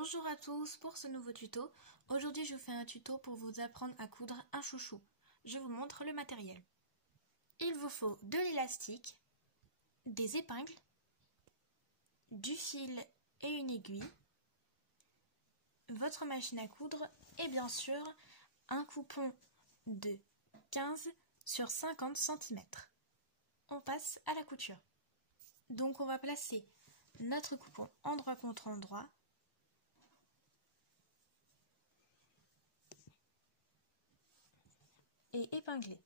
Bonjour à tous pour ce nouveau tuto. Aujourd'hui je vous fais un tuto pour vous apprendre à coudre un chouchou. Je vous montre le matériel. Il vous faut de l'élastique, des épingles, du fil et une aiguille, votre machine à coudre et bien sûr un coupon de 15 sur 50 cm. On passe à la couture. Donc on va placer notre coupon endroit contre endroit. Et épingler.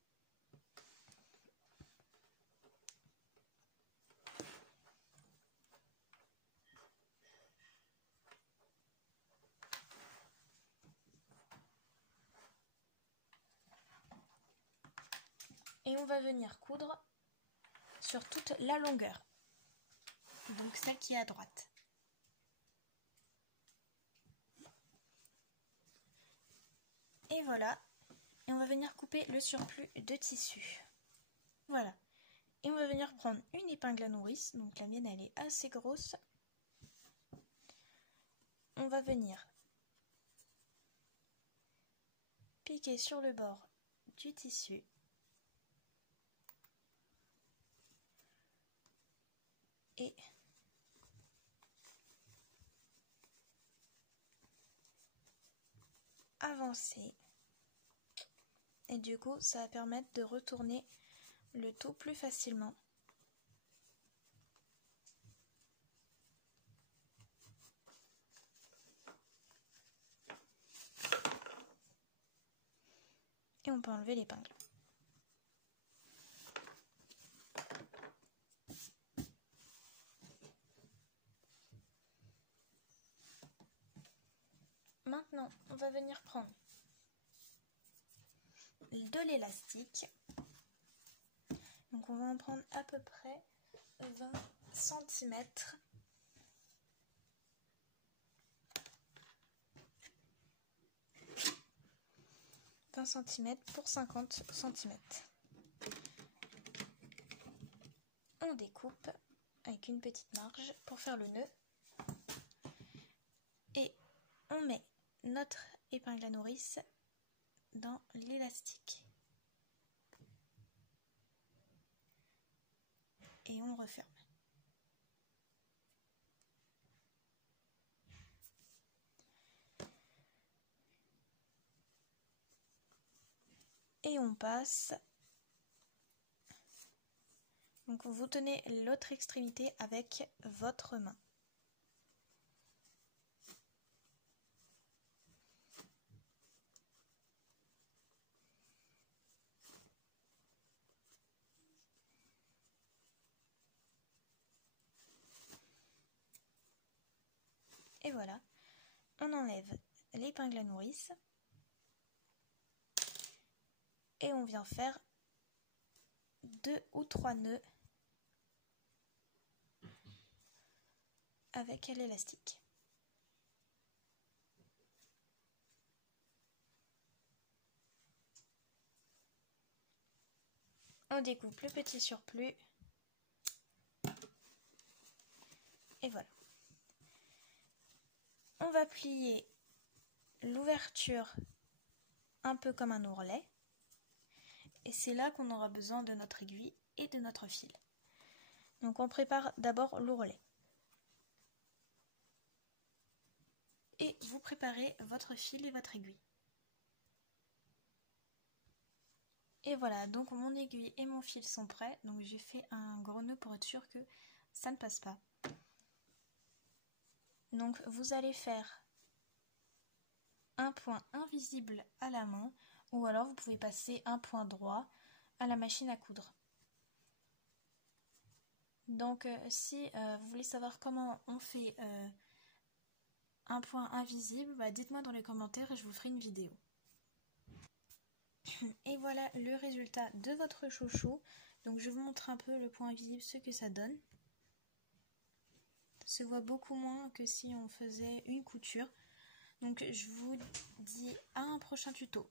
Et on va venir coudre sur toute la longueur, donc celle qui est à droite. Et voilà, et on va venir couper le surplus de tissu. Voilà, et on va venir prendre une épingle à nourrice, donc la mienne elle est assez grosse. On va venir piquer sur le bord du tissu. Et avancer. Et du coup, ça va permettre de retourner le tout plus facilement. Et on peut enlever l'épingle. Maintenant, on va venir prendre de l'élastique. Donc on va en prendre à peu près 20 cm. Pour 50 cm. On découpe avec une petite marge pour faire le nœud. Et on met notre épingle à nourrice dans l'élastique. Et on referme. Et on passe. Donc vous tenez l'autre extrémité avec votre main. Et voilà, on enlève l'épingle à nourrice et on vient faire 2 ou 3 nœuds avec l'élastique. On découpe le petit surplus et voilà. On va plier l'ouverture un peu comme un ourlet et c'est là qu'on aura besoin de notre aiguille et de notre fil. Donc on prépare d'abord l'ourlet. Et vous préparez votre fil et votre aiguille. Et voilà, donc mon aiguille et mon fil sont prêts. Donc j'ai fait un gros nœud pour être sûr que ça ne passe pas. Donc vous allez faire un point invisible à la main ou alors vous pouvez passer un point droit à la machine à coudre. Donc si vous voulez savoir comment on fait un point invisible, dites-moi dans les commentaires et je vous ferai une vidéo. Et voilà le résultat de votre chouchou. Donc je vous montre un peu le point invisible, ce que ça donne. Ça se voit beaucoup moins que si on faisait une couture. Donc je vous dis à un prochain tuto.